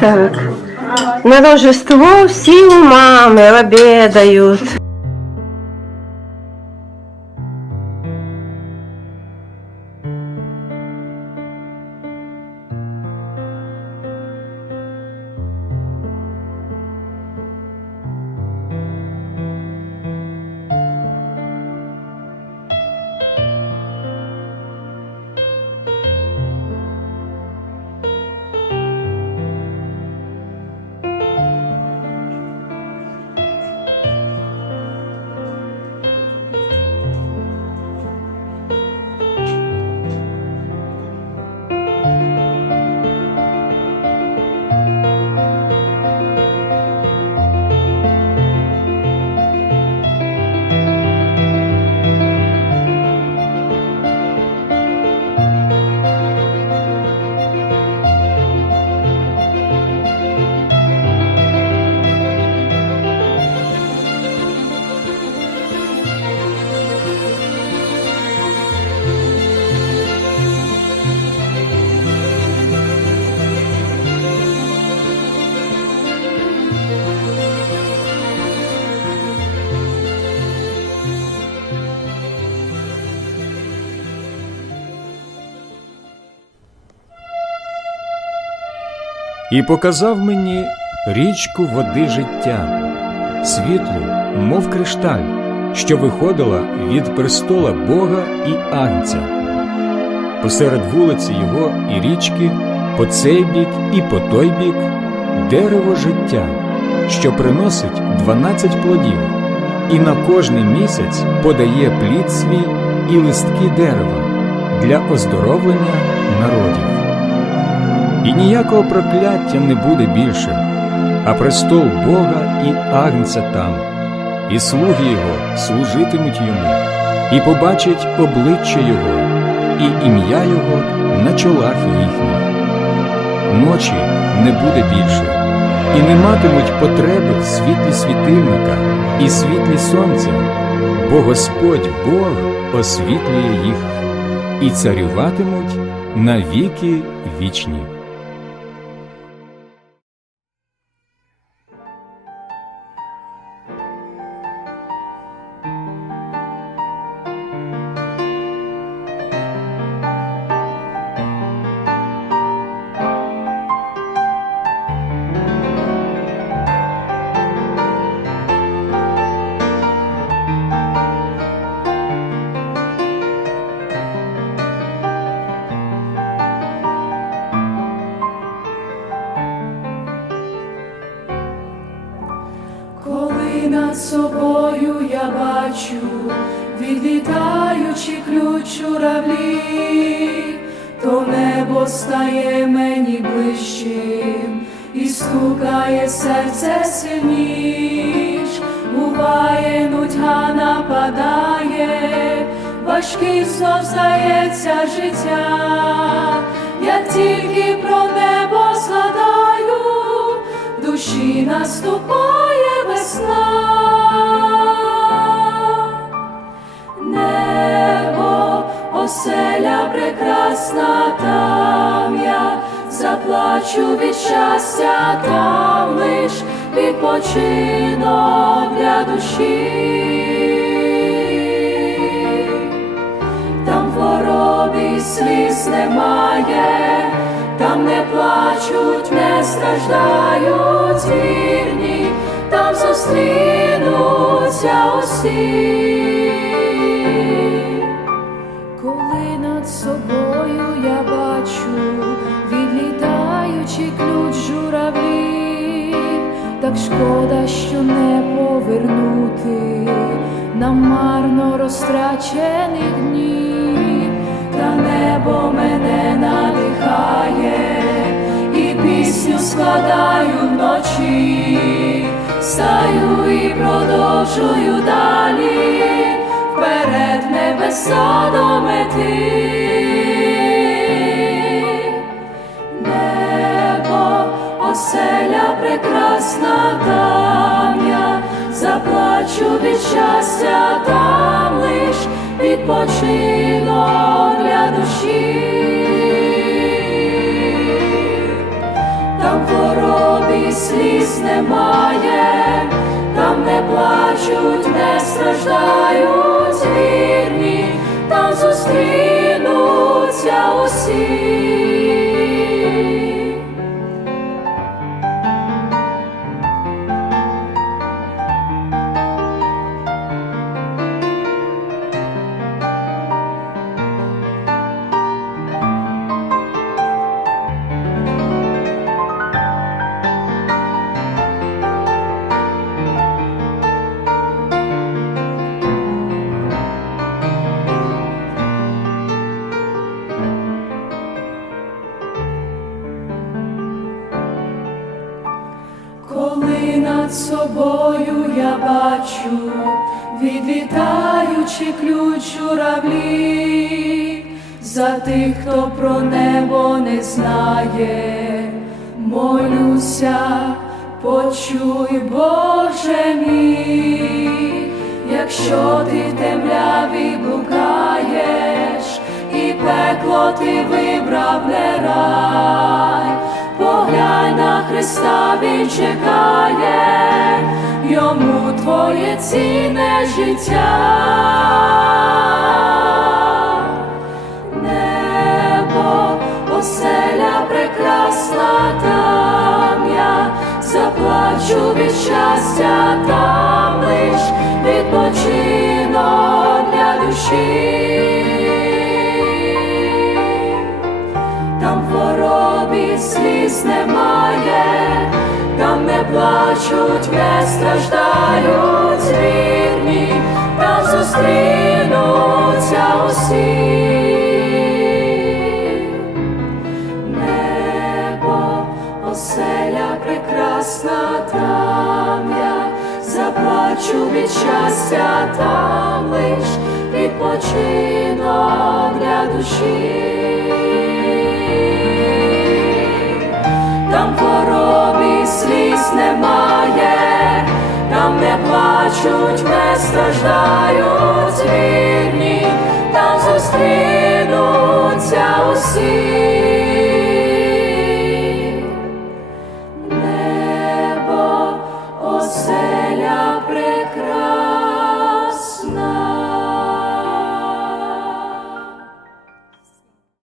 Так. На Рождество всі у мами обедають. І показав мені річку води життя, світлу, мов кришталь, що виходила від престола Бога і Агнця. Посеред вулиці його і річки, по цей бік і по той бік, дерево життя, що приносить дванадцять плодів, і на кожний місяць подає плід свій і листки дерева для оздоровлення народів. І ніякого прокляття не буде більше, а престол Бога і Агнця там, і слуги Його служитимуть йому, і побачать обличчя Його, і ім'я Його на чолах їхніх. Ночі не буде більше, і не матимуть потреби в світлі світильника і світлі сонця, бо Господь Бог освітлює їх, і царюватимуть на віки вічні. Собою я бачу, відлітаючи ключ журавлі, то небо стає мені ближчим і стукає серце сильніш, буває, нудьга нападає, важкий знов здається життя, як тільки про небо згадаю, душі наступає весна. Небо, оселя прекрасна, там я заплачу від щастя, там лиш відпочинок для душі. Там хворобі сліз немає, там не плачуть, не страждають вірні, там зустрінуться усі. Коли над собою я бачу, відлітаючи ключ журавлі, так шкода, що не повернути нам марно розтрачених днів, та небо мене надихає, складаю вночі, стаю і продовжую далі, вперед небеса до мети. Небо, оселя прекрасна, там заплачу від щастя, там лиш відпочинок для душі. Сліз немає, Коли над собою я бачу, відлітаючи ключ журавлі, за тих, хто про небо не знає, молюся, почуй, Боже мій, якщо ти в темряві блукаєш, і пекло ти вибрав не рай, поглянь на Христа, Він чекає, йому твоє цінне життя. Небо, оселя прекрасна сліз немає, там не плачуть, не страждають вірні, там зустрінуться усі. Небо, оселя прекрасна, там я заплачу від щастя, там лиш відпочинок для душі. Немає, там не плачуть, не страждають вірні, там зустрінуться усі.